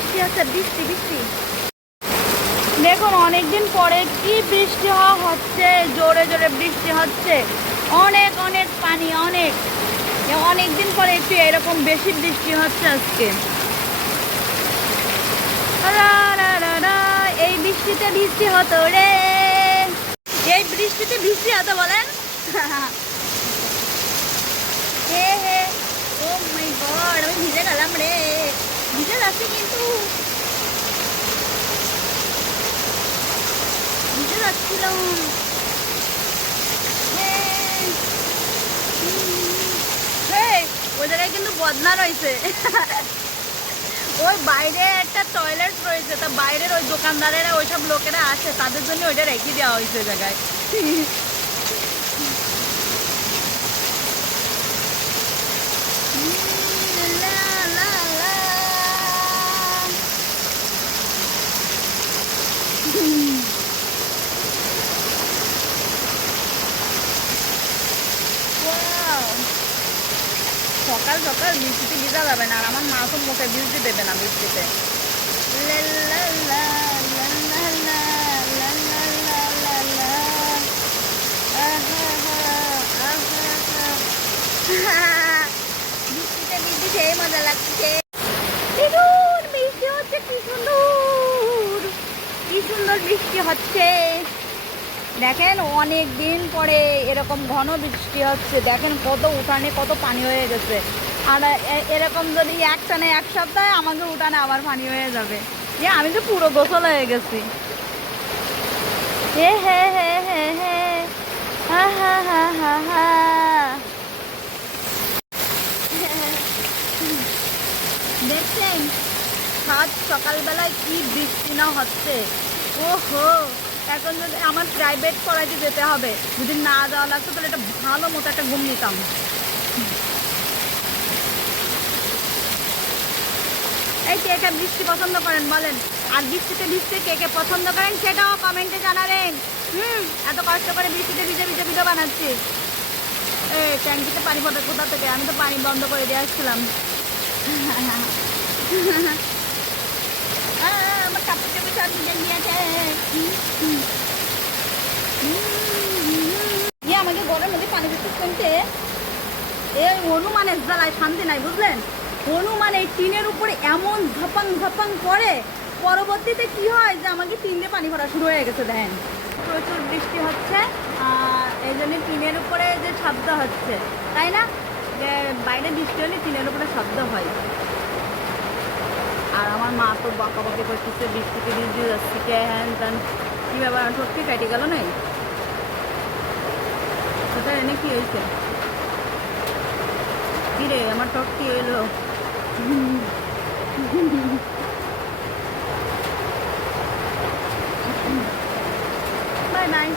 হচ্ছে বৃষ্টি বৃষ্টি। দেখুন, অনেকদিন পরে কি বৃষ্টি হওয়া হচ্ছে, জোরে জোরে বৃষ্টি হচ্ছে। অনেক অনেক পানি, অনেক। অনেক দিন পরে একটু এরকম বেশি বৃষ্টি হচ্ছে আজকে। এই বৃষ্টিতে বৃষ্টি হতো রে। এই বৃষ্টিতে বৃষ্টি হতো বলেন। হে হে। ও মাই গড আমি ভিজে গেলাম রে। ভিজে কিন্তু ভিজে বদনা রয়েছে ওই বাইরে একটা টয়লেট রয়েছে তা বাইরের ওই দোকানদারেরা ওইসব লোকেরা আসে তাদের জন্য ওইটা রেখে দেওয়া হয়েছে জায়গায় সকাল সকাল বৃষ্টিতে ভিজা যাবে না আর আমার মা তো মুখে ভিজতে দেবে না বৃষ্টিতে বৃষ্টি মজা লাগছে বৃষ্টি হচ্ছে সুন্দর কি সুন্দর বৃষ্টি হচ্ছে দেখেন, অনেক দিন পরে এরকম ঘন বৃষ্টি হচ্ছে। দেখেন কত উঠানে কত পানি হয়ে গেছে। আর এরকম যদি এক একটানে এক সপ্তাহে আমাকে উঠানে আবার পানি হয়ে যাবে। যে আমি তো পুরো গোসল হয়ে গেছি। হে হে হে হে হে। হা হা হা হা হা। দেখছেন? সাত সকালবেলায় কি বৃষ্টি না হচ্ছে। ওহো! এখন যদি আমার প্রাইভেট করাইতে যেতে হবে যদি না যাওয়া লাগতো তাহলে একটা ভালো মতো একটা ঘুম নিতাম। এই কে কে বৃষ্টি পছন্দ করেন বলেন? আর বৃষ্টিতে ভিজতে কে কে পছন্দ করেন সেটাও কমেন্টে জানাবেন। হুম এত কষ্ট করে বৃষ্টিতে ভিজে ভিজে ভিজে বানাচ্ছি। এ ট্যাঙ্কিতে পানি পড়ে কোথা থেকে? আমি তো পানি বন্ধ করে দিয়ে আসছিলাম। আহ, ইয়ে আমাকে ঘরের মধ্যে পানি শুনতে। নাই, বুঝলেন? টিনের উপরে এমন করে, পরবর্তীতে কি হয় যে আমাকে টিনে পানি ভরা শুরু হয়ে গেছে, দেখেন। প্রচুর বৃষ্টি হচ্ছে এই জন্য টিনের উপরে যে শব্দ হচ্ছে, তাই না? যে বাইরে বৃষ্টি হলে টিনের উপরে শব্দ হয়। আর আমার মা তো বকাবকি করতেছে, বৃষ্টিতে ভিজে যাচ্ছে, কে হ্যান ত্যান। কী ব্যাপার, সত্যি কেটে গেল নাই সেটা এনে কি হয়েছে। কিরে, আমার টক কি এলো বাই বাই।